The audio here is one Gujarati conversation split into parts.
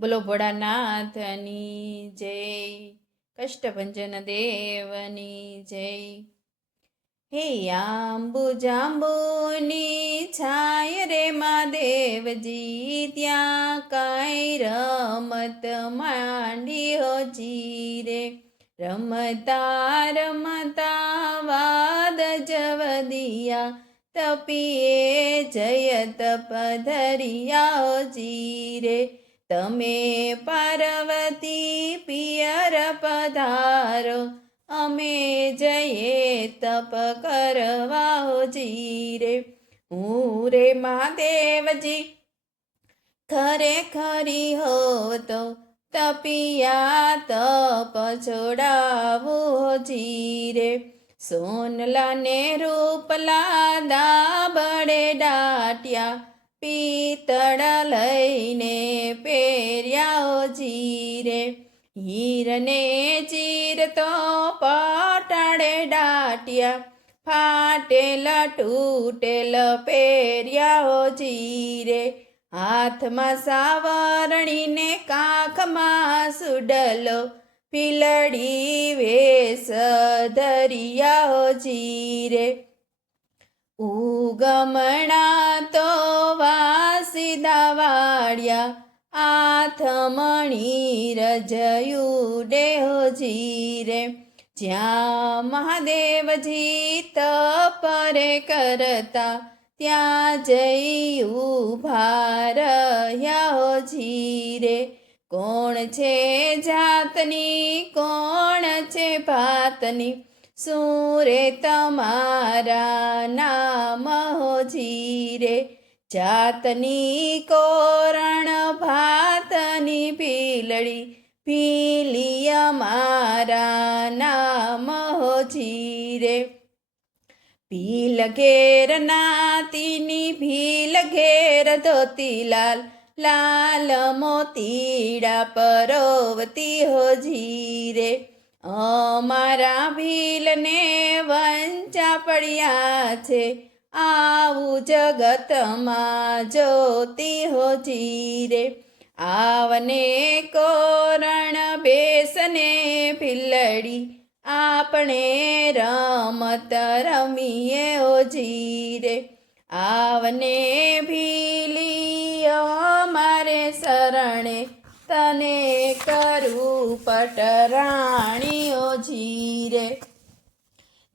બોલો ભોળાનાથની જય, કષ્ટભંજન દેવની જય. હે આંબુ જાંબુની છાય રે મહાદેવજી ત્યાં કાંઈ રમત માંડી હોજી રે. રમતા રમતા વાદ જવદિયા, તપીએ જય તપ ધરિયા જી રે. તમે પાર્વતી પિયર પધારો, અમે જઈએ તપ કરવા રે હું રે મહાદેવજી ખરેખરી હો તો તપિયા તપ છોડાવું રે સોનલા ને રૂપલા દાબડે ડાટ્યા પિત્તળ લઈને પેર્યા જીરે. હીરને ચીર તો પટાડે ડાટ્યા ફાટેલ તૂટેલ પેર્યા જીરે. હાથમાં સાવરણીને કાખમાં સુડલો. પીલડી વેસ ધરિયા જીરે. ઉગમણા વાળ્યા, આથમણી રજયું ડેહોજી રે જ્યાં મહાદેવજી તપરે કરતા, ત્યાં જઈ ઊભા રહ્યા જીરે. કોણ છે જાતની, કોણ છે ભાતની શું રે તમારા નામ હોજી રે જાતની કોરણ ભાતની ભીલડી ભીલી અમારા નામ રે ભીલ ઘેર નાતીની ભીલ ઘેર ધોતીલાલ, લાલ મોતીડા પરોવતી હોજી રે અમારા ભીલને વંચા પડ્યા છે આવું જગતમાં જોતી હો રે. આવને કોરણ બેસને ભીલડી, આપણે રમત રમીએ હોજી રે. આવને ભીલી અમારે શરણે, તને કરું પટરાણીઓ જીરે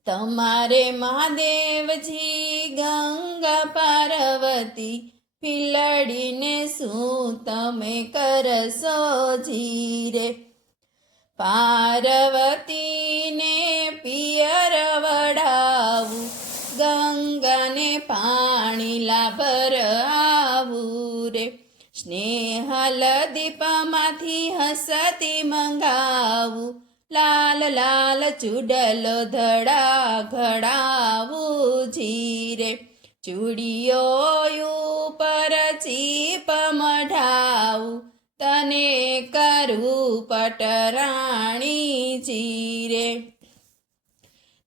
તમારે મહાદેવજી ગંગા પાર્વતી પીલડીને શું તમે કરશો જીરે? પાર્વતીને પિયર વડાવું, ગંગાને પાણી લાભર આવું રે. સ્નેહલ દીપમાંથી હસતી મંગાવું લાલ લાલ ચૂડલો ધડા ઘડાવું જીરે. ચૂડીઓ ઉપર ચીપ મઢાવું, તને કરું પટરાણી જીરે.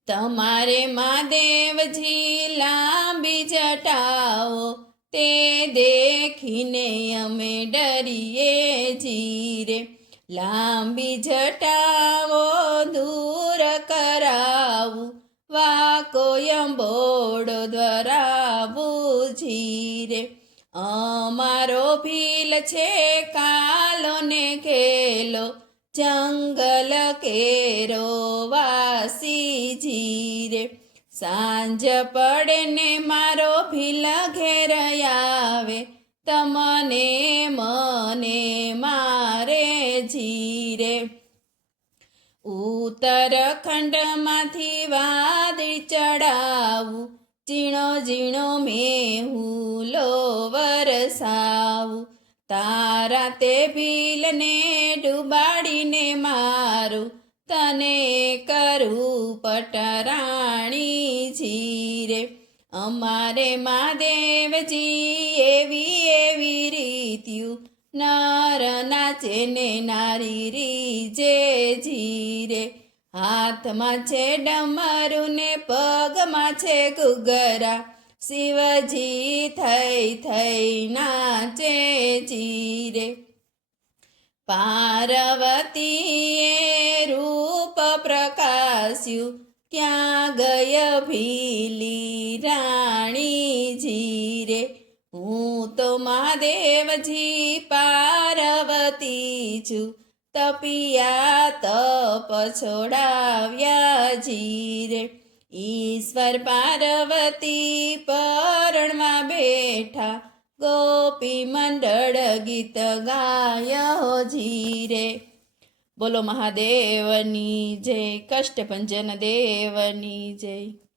તમારે મહાદેવજી લાંબી જટાઓ, તે દેખીને અમે ડરીએ જીરે. લાંબી જટાવો દૂર કરાવું, વાકો યંબોડો ધરાવું જીરે. અમારો ભીલ છે કાલો ને ખેલો જંગલ કેરો વાસી જીરે. સાંજ પડે ને મારો ભીલ ઘેર આવે તમને મને મારે જીરે ઉત્તરખંડમાંથી વાદળી ચડાવું, ઝીણો ઝીણો મેહુલો વરસાવું. તારા તે ભીલને ડૂબાડીને મારું, તને કરું પટરાણી જીરે અમારે મહાદેવજી એવી એવી રીત્યું નર નાચે ને નારી રીજે જીરે હાથમાં છે ડમરું ને પગમાં છે ઘુગરા શિવજી થઈ થઈ નાચે જીરે પાર્વતીએ રૂપ પ્રકાશ્યું, ક્યાં ગય ભીલી રે તો મહાદેવજી પાર્વતી છું તપિયા તપ છોડાવ્યા જીરે. ઈશ્વર પાર્વતી પરણમાં બેઠા, ગોપી મંડળ ગીત ગાયો જીરે. બોલો મહાદેવની જય, કષ્ટભંજન દેવની જય.